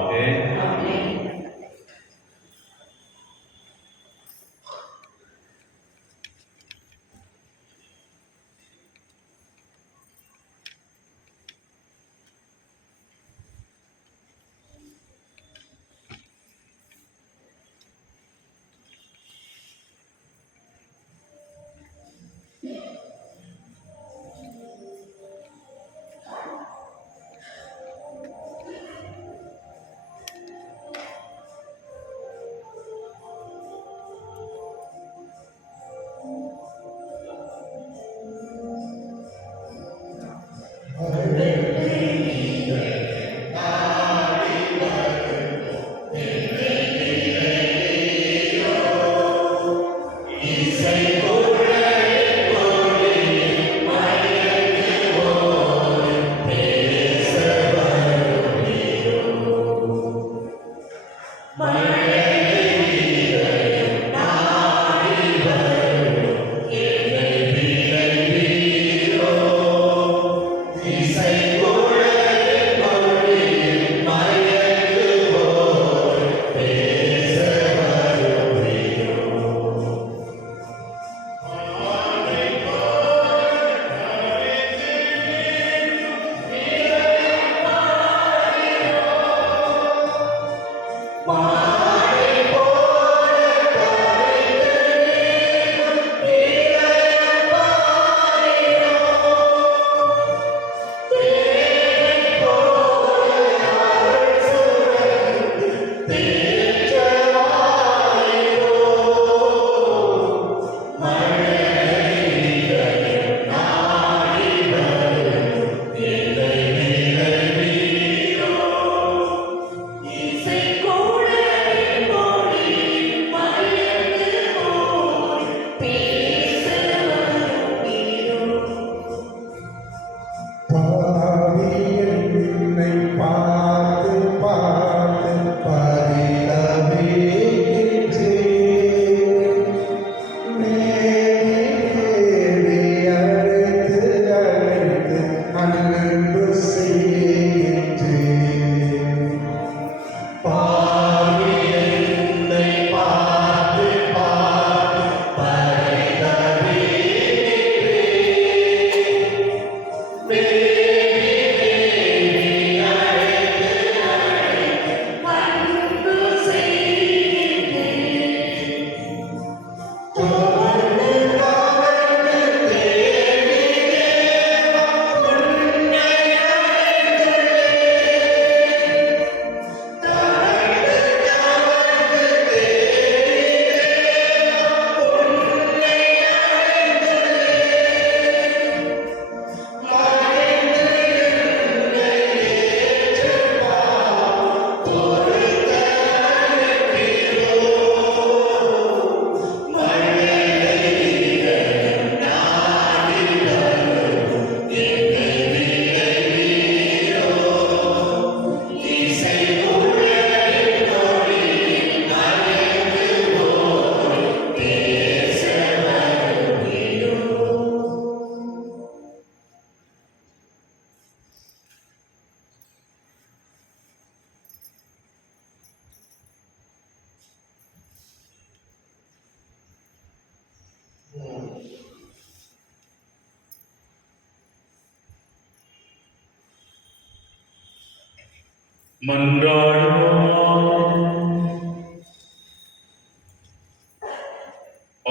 மன்றாடுவோம்.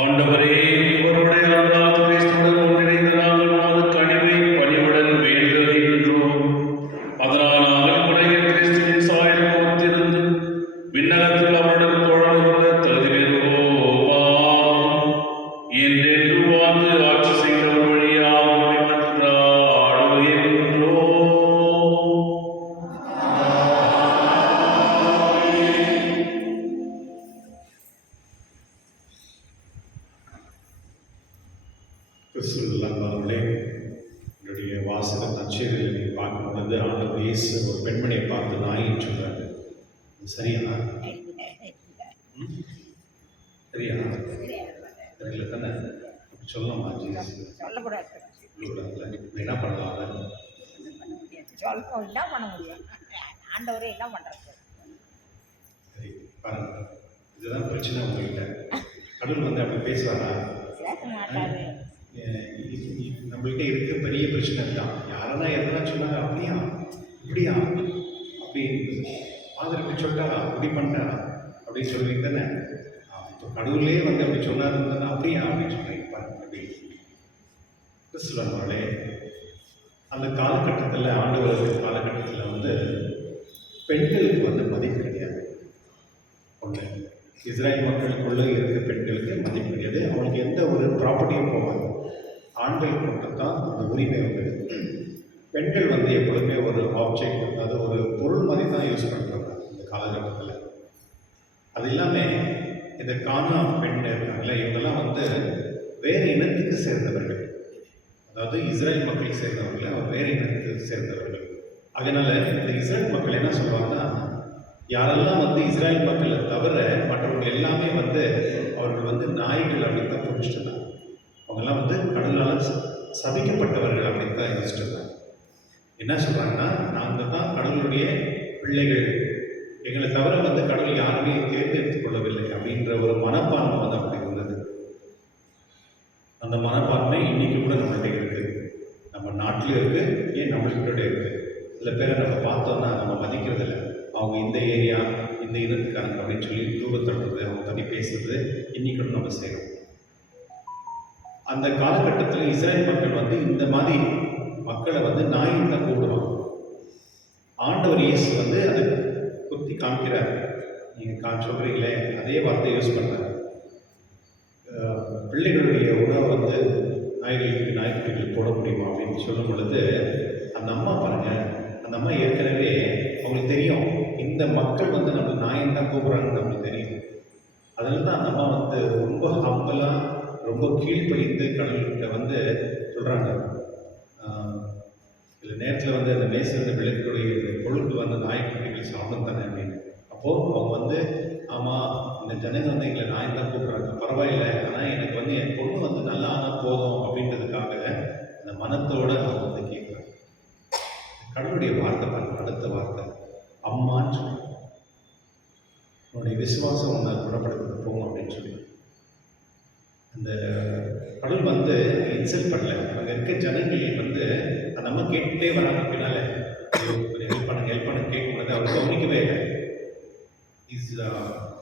ஆண்டவரே, இவருடைய அல்லாத கிறிஸ்துவுடன் ஒன்றிணைந்த நாங்கள் உமது கனிவை பணிவுடன் வேண்டுகின்றோம். அதனால் நாங்கள் உடைய கிறிஸ்துவின் சாயலுக்கு ஒத்திருந்து விண்ணகத்தில் அவருடன் தொடர்பு கொள்ள தகுதி பெறுவோம். என்றென்று வாழ்ந்து ஆட்சி செய்தவர் வழியாக உம்மை மன்றாடுகின்றோம். கிறிஸ்துவில் அன்பானவர்களே, என்னுடைய வாசக நற்செய்தியில் நீங்கள் பார்க்கும் பொழுது ஆண்டவர் இயேசு ஒரு பெண்மணியை பார்த்து நாயின்னு சொல்றாரு. இது சரியா? சரியா? தெரியல தானே? அப்படி சொல்லலாமா? சொல்லக்கூடாது. சொல்லக்கூடாதுல்ல. இப்ப என்ன பண்ணலாம்? அதை சொல்லணும், என்ன பண்ண முடியும்? ஆண்டவரே என்ன பண்றது? சரி பாருங்க, இதுதான் பிரச்சனை உங்கள்கிட்ட. கடவுள் வந்து அப்படி பேசுவாரா? பேச மாட்டாரு. நம்மள்கிட்ட இருக்க பெரிய பிரச்சனை தான். யாரனா எதனா சொன்னாங்க, அப்படியா இப்படியா அப்படி ஆதரவு சொல்லிட்டாரா, அப்படி பண்ணிட்டாரா அப்படின்னு சொல்லுவீங்க தானே? இப்போ கடவுளே வந்து அப்படி சொன்னாருன்னு தானே அப்படியா அப்படின்னு சொல்றீங்க பாருங்க. அப்படி கிறிஸ்துவர்களே, அந்த காலகட்டத்தில் ஆண்டவர் காலகட்டத்தில் வந்து பெண்களுக்கு வந்து மதிப்பு கிடையாது. ஒன்று, இஸ்ரேல் மக்களுக்குள்ள இருக்க பெண்களுக்கு மதிப்பு கிடையாது. அவங்களுக்கு எந்த ஒரு ப்ராப்பர்ட்டியும் போகாது. ஆண்களுக்கு மட்டும்தான் அந்த உரிமை உண்டு. பெண்கள் வந்து எப்பொழுதுமே ஒரு ஆப்ஜெக்ட், அதாவது ஒரு பொருள் மாதிரி தான் யூஸ் பண்ணுறாங்க இந்த காலகட்டத்தில். அது இல்லாமல் இந்த கானா பெண் இருக்காங்களே, இவங்கெல்லாம் வந்து வேறு இனத்துக்கு சேர்ந்தவர்கள். அதாவது இஸ்ரேல் மக்களை சேர்ந்தவர்கள், அவர் வேறு இனத்துக்கு சேர்ந்தவர்கள். அதனால இந்த இஸ்ரேல் மக்கள் என்ன சொல்லுவாங்கன்னா, யாரெல்லாம் வந்து இஸ்ரேல் மக்களை தவிர மற்றவர்கள் எல்லாமே வந்து அவர்கள் வந்து நாய்கள் அப்படின்னு தான் புரிஞ்சுட்டு, அவங்கெல்லாம் வந்து கடவுளால் சபிக்கப்பட்டவர்கள் அப்படின்னு தான் யோசிச்சிருந்தாங்க. என்ன சொல்கிறாங்கன்னா, நாங்கள் தான் கடவுளுடைய பிள்ளைகள், எங்களை தவிர வந்து கடவுள் யாருமே தேர்ந்தெடுத்துக் கொள்ளவில்லை அப்படின்ற ஒரு மனப்பான்மை வந்து அப்படி இருந்தது. அந்த மனப்பான்மை இன்னைக்கு கூட நம்மள்கிட்ட இருக்குது, நம்ம நாட்டில் இருக்குது, ஏன் நம்மள்கிட்ட இருக்குது. சில பேரை நம்ம பார்த்தோன்னா நம்ம மதிக்கிறதில்ல. அவங்க இந்த ஏரியா, இந்த இனத்துக்காரங்க அப்படின்னு சொல்லி தூரத்தடுறது, அவங்க பற்றி பேசுறது இன்னைக்கு கூட நம்ம செய்கிறோம். அந்த காலகட்டத்தில் இஸ்ரேல் மக்கள் வந்து இந்த மாதிரி மக்களை வந்து நாயின் தான் கூப்பிடுவாங்க. ஆண்டவர் இயேசு வந்து அதை குத்தி காமிக்கிறார். நீங்கள் சொல்கிறீங்களே அதே வார்த்தையை யூஸ் பண்ணுறாரு. பிள்ளைகளுடைய உணவை வந்து நாய்களுக்கு நாய்க்குட்டிகள் போட முடியுமா அப்படின்னு சொல்லும் பொழுது, அந்த அம்மா பாருங்கள், அந்த அம்மா ஏற்கனவே அவங்களுக்கு தெரியும் இந்த மக்கள் வந்து நம்ம நாயன் தான் கூப்பிட்றாங்கன்னு நம்மளுக்கு தெரியும். அதில் தான் அந்த அம்மா வந்து ரொம்ப ஹம்பலாக, ரொம்ப கீழ்ப்படிந்து கடவுள்கிட்ட வந்து சொல்கிறாங்க. சில நேரத்தில் வந்து அந்த மேசிலிருந்து விளக்கக்கூடிய பொழுது வந்து நாய்க்குட்டிகள் சாப்பிடும் தானே அப்படின்னு. அப்போது அவங்க வந்து, ஆமாம் இந்த ஜனங்க வந்து எங்களை நாய் தான் கூப்பிட்றாங்க, பரவாயில்லை, ஆனால் எனக்கு வந்து என் பொண்ணு வந்து நல்லா ஆனால் போதும் அப்படின்றதுக்காக அந்த மனத்தோடு அவங்க வந்து கேட்குறாங்க. கடவுளுடைய வார்த்தை பாருங்க, அடுத்த வார்த்தை அம்மான்னு சொல்லி, உன்னுடைய விசுவாசம் உன்னை குணப்படுத்த போகும் அப்படின்னு சொல்லி. அந்த கடவுள் வந்து இன்சல்ட் பண்ணல. அங்கே இருக்க ஜனங்கள் வந்து அந்த அம்மா கேட்டுகிட்டே வராங்க. பின்னால் ஹெல்ப் பண்ண கேட்கும்போது அவர் கவனிக்கவே இல்லை.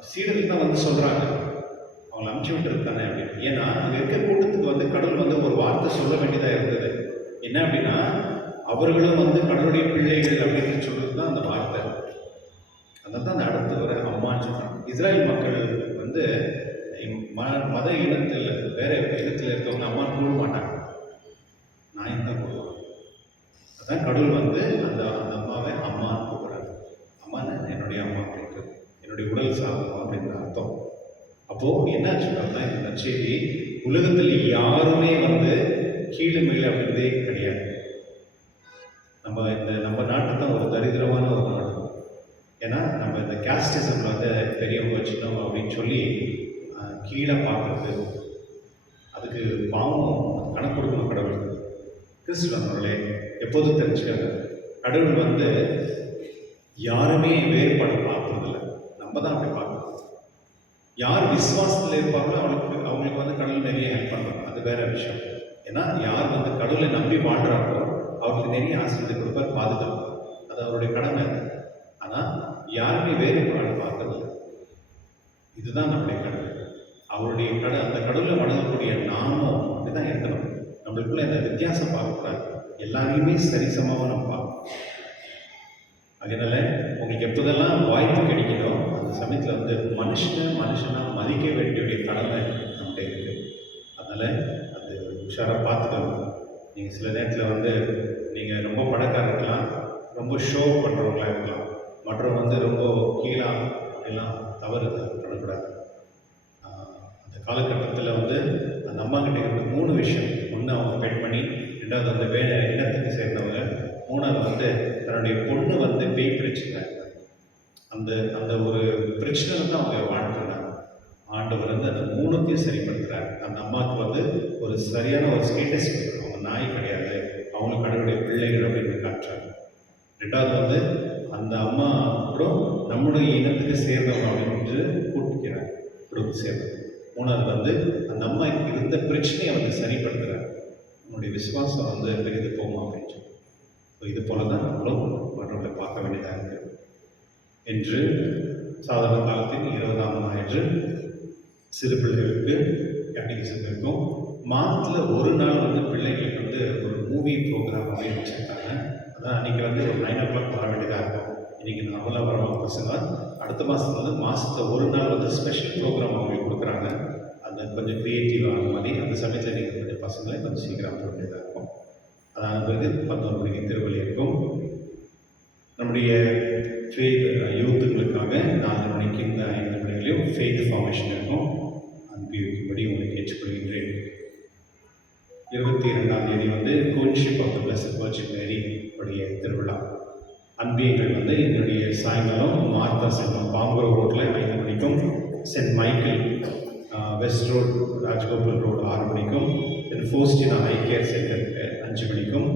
சீடர்கள் தான் வந்து சொல்கிறாங்க, அவங்களை அனுப்பிச்சி விட்டுருக்கானே அப்படின்னு. ஏன்னா அங்கே இருக்க கூட்டத்துக்கு வந்து கடவுள் வந்து ஒரு வார்த்தை சொல்ல வேண்டியதாக இருந்தது. என்ன அப்படின்னா, அவர்களும் வந்து கடவுளுடைய பிள்ளைகள் அப்படின்னு சொல்கிறது தான் அந்த வார்த்தை. அதனால தான் அந்த அடுத்து வர அம்மான்னு சொல்கிறாங்க. இஸ்ரேல் மக்கள் வந்து மத இனத்தில் வேற இனத்தில் இருக்கவங்க அம்மான்னு கூப்பிட மாட்டாங்க, நாயின் தான் கூப்பிடுவாங்க. அதான் கடவுள் வந்து அந்த அந்த அம்மாவை அம்மான்னு கூப்பிட்றாரு. அம்மான்னு என்னுடைய அம்மா அப்படின்ட்டு, என்னுடைய உடல் சார்ந்தோம் அப்படின்ற அர்த்தம். அப்போது என்ன சொல்கிறாங்கன்னா, இந்த நற்செய்தி உலகத்தில் யாருமே வந்து கீழே மேலே அப்படின்றதே கிடையாது. நம்ம நாட்டு தான் ஒரு தரித்திரமான ஒரு நாடு. ஏன்னா நம்ம இந்த கேஸ்டிசம் வந்து பெரியவங்க சின்னவங்க அப்படின்னு சொல்லி கீழே பார்க்குறது, அதுக்கு பாவம் கணக்கு கொடுக்கணும் கடவுள். கிறிஸ்துவர்களே எப்போதும் தெரிஞ்சுக்காங்க, கடவுள் வந்து யாருமே வேறுபாடு பார்க்கறதில்ல, நம்ம தான் அப்படி பார்க்கணும். யார் விசுவாசத்தில் இருப்பாங்களோ அவங்களுக்கு வந்து கடவுள் நிறைய ஹெல்ப் பண்ணுறாங்க, அது வேற விஷயம். ஏன்னா யார் வந்து கடவுளை நம்பி வாழ்கிறாங்களோ அவர்களுக்கு நிறைய ஆசீர்வாதம் கொடுப்பார், பாதுகாப்பார், அது அவருடைய கடமை. ஆனால் வேறுபாடு பார்க்கறதில்ல. இதுதான் நம்முடைய கடவுள். அவருடைய அந்த கடவுளை வணங்கக்கூடிய நாமும் அப்படிதான் இருக்கணும். நம்மளுக்குள்ள இந்த வித்தியாசம் பார்க்கக்கூடாது. எல்லாரையுமே சரிசமமாக நம்ம பார்க்கணும். அதனால உங்களுக்கு எப்போதெல்லாம் வாய்ப்பு கிடைக்குதோ அந்த சமயத்தில் வந்து மனுஷனா மதிக்க வேண்டிய கடமை நம்மகிட்ட இருக்கு. அதனால அது உஷாராக பார்த்துக்கணும். நீங்கள் சில நேரத்தில் வந்து நீங்கள் ரொம்ப பணக்காரர் இருக்கலாம், ரொம்ப ஷோ பண்ணுறவங்களா இருக்கலாம், மற்றவங்க வந்து ரொம்ப கீழா அப்படிலாம் தவறு பண்ணக்கூடாது. அந்த காலகட்டத்தில் வந்து அந்த அம்மா கிட்ட இருந்த 3 விஷயம். ஒன்று அவங்க பெண்மணி, 2வது வந்து இனத்துக்கு சேர்ந்தவங்க, 3வது வந்து தன்னுடைய பொண்ணு வந்து பேய் பிரச்சனை. அந்த ஒரு பிரச்சனை வந்து அவங்க வாழ்த்துறாங்க. ஆண்டவர் வந்து அந்த 3த்தையும் சரிப்படுத்துறாரு. அந்த அம்மாவுக்கு வந்து ஒரு சரியான ஒரு ஸ்டேட்டஸ் கொடுக்குறாங்க. அவங்க நாய் கிடையாது, அவங்களும் கடவுளுடைய பிள்ளைகள் அப்படின்னு காட்டுறாங்க. 2வது வந்து அந்த அம்மா அப்புறம் நம்முடைய இனத்துக்கு சேர்ந்தவங்க அப்படின்னு கூட்டிக்கிறாங்க, குடும்ப சேர்ந்தவங்க. 3வது வந்து அந்த அம்மா இருந்த பிரச்சனையை வந்து சரிப்படுத்துறாரு. நம்முடைய விசுவாசம் வந்து பெரிது போகும் அப்படின்னு சொல்லி. இது போல தான் நம்மளும் மற்றவர்களை பார்க்க வேண்டியதாக இருக்கு. என்று சாதாரண காலத்தின் 20ஆம் ஞாயிறு சிறு பிள்ளைகளுக்கு கேட்டகிசம் இருக்கும். மாதத்தில் ஒரு நாள் வந்து பிள்ளைகளுக்கு வந்து ஒரு மூவி ப்ரோக்ராம் அப்படின்னு வச்சுருக்காங்க. அதான் அன்றைக்கி வந்து ஒரு 9 o'clock வர வேண்டியதாக இருக்கும். இன்றைக்கி நார்மலாக வரவங்க பசங்க அடுத்த மாதத்துல வந்து மாதத்தில் ஒரு நாள் வந்து ஸ்பெஷல் ப்ரோக்ராம் அவங்களுக்கு கொடுக்குறாங்க. அந்த கொஞ்சம் க்ரியேட்டிவாக ஆன மாதிரி அந்த சமயத்தில் நீங்கள் கொஞ்சம் பசங்களை கொஞ்சம் சீக்கிரம் வர வேண்டியதாக இருக்கும். அதான பிறகு 11 மணிக்கு திருவள்ளி இருக்கும். நம்முடைய யூத்துகளுக்காக 4 மணிக்கு இந்த 5 மணிலையும் ஃபெய்த் ஃபார்மேஷன் இருக்கும். அனுப்பியும்படி உங்களுக்கு ஏற்றுக்கொள்கின்றேன். 22ஆம் தேதி வந்து கோன்ஷிப் ஆஃப் த பிளஸட் வர்ஜின் மேரி உடைய திருவிழா. அன்பியங்கள் வந்து என்னுடைய சாயங்காலம் மார்த்தா செல்வம் பாம்பூர் ரோட்டில் 5 மணிக்கும், saint Michael west road Rajgopal road 6 மணிக்கும், தென் ஃபோஸ்டினா ஐ கேர் சென்டர் 5 மணிக்கும்,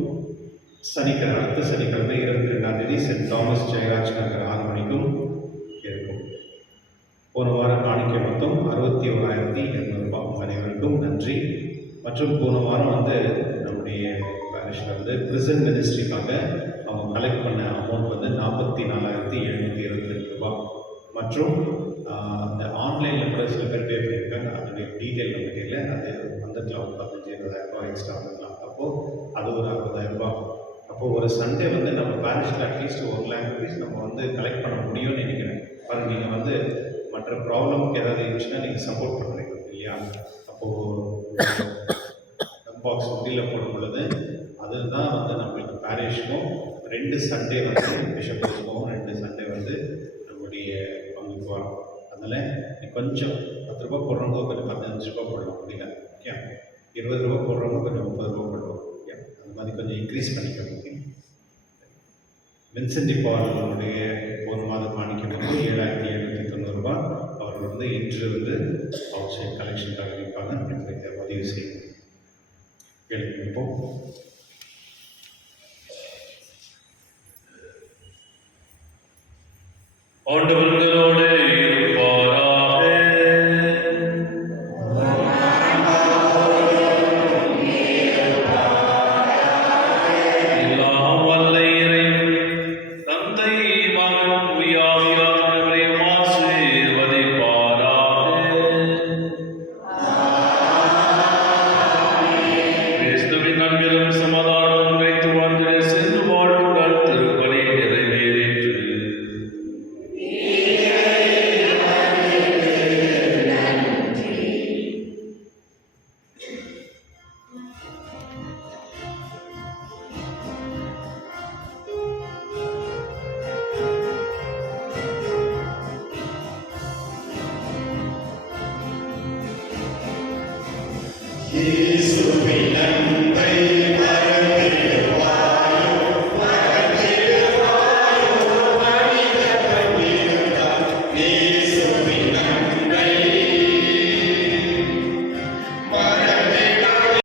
சனிக்கிழமை அடுத்த சனிக்கிழமை 22ஆம் தேதி சென்ட் தாமஸ் ஜெயராஜ் நகர் 6 மணிக்கும் இருக்கும். போன வாரம் காணிக்கை மொத்தம் 61,200 அனைவருக்கும் நன்றி. மற்றும் போன வாரம் வந்து நம்முடைய பேரிஷில் வந்து பிரிசன் மினிஸ்ட்ரிக்காக அவங்க கலெக்ட் பண்ண அமௌண்ட் வந்து 44,722 மற்றும் அந்த ஆன்லைனில் கூட சில பேர் பே பண்ணியிருக்காங்க. அதனுடைய டீட்டெயில் நமக்கு இல்லை. அது வந்துக்கலாம், ஒரு 15,000-20,000 எக்ஸ்ட்ரா வந்துக்கலாம். அப்போது அது ஒரு 60,000. அப்போது ஒரு சண்டே வந்து நம்ம பேரிஷில் அட்லீஸ்ட் 1 lakh rupees நம்ம வந்து கலெக்ட் பண்ண முடியும்னு நினைக்கிறேன். பாருங்கள், நீங்கள் வந்து மற்ற ப்ராப்ளம்க்கு ஏதாவது இருந்துச்சுன்னா நீங்கள் சப்போர்ட் பண்ணுறீங்க இல்லையா? அப்போது பாக்ஸ் உண்டியில் போடும் பொழுது அதுதான் வந்து நம்மளுக்கு பேரிஷும் 2 சண்டே வந்து பிஷப்புக்கும் 2 சண்டே வந்து நம்முடைய பங்குக்கு வரும். அதனால் கொஞ்சம் 10 ரூபா போடுறவங்க கொஞ்சம் 15 ரூபா போடலாம் அப்படின்னா, ஓகே. 20 ரூபா போடுறவங்க கொஞ்சம் 30 ரூபா போடுவோம், ஓகே. அந்த மாதிரி கொஞ்சம் இன்க்ரீஸ் பண்ணிக்கோங்க, ஓகே. வின்சென்ட் பாலுடைய போன மாதம் காணிக்கை வந்து 7,790 ரூபாய். அவர்கள் வந்து இன்று வந்து அவுட் சைட் கலெக்ஷனுக்காக இருப்பாங்க. இதை பதிவு செய்யணும். கேள்விப்போம். ஆண்டவர்களோடு